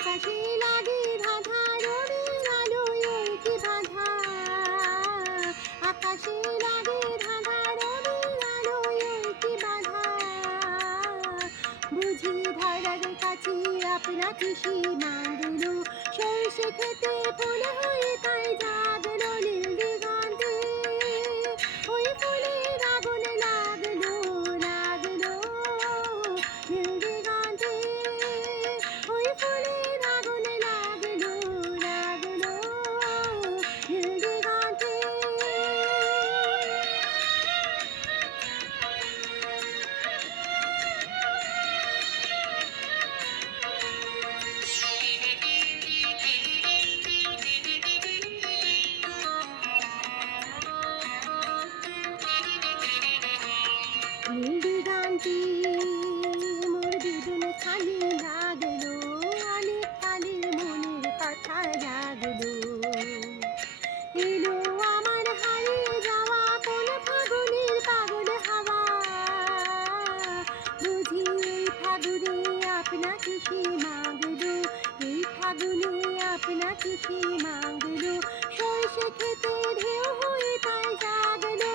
আকাশে লাগে ধাঁধা রবির আলোয় কি বাধা। আকাশে লাগে ধাঁধা রবির আলোয় কি বাধা। বুঝি ধরার কাছে আপনাকে সীমাগুলো সরষে খেতে ফুল না কিছু মাগলো। সরষে খেতে ঢেউ হয়ে তাই জাগলো।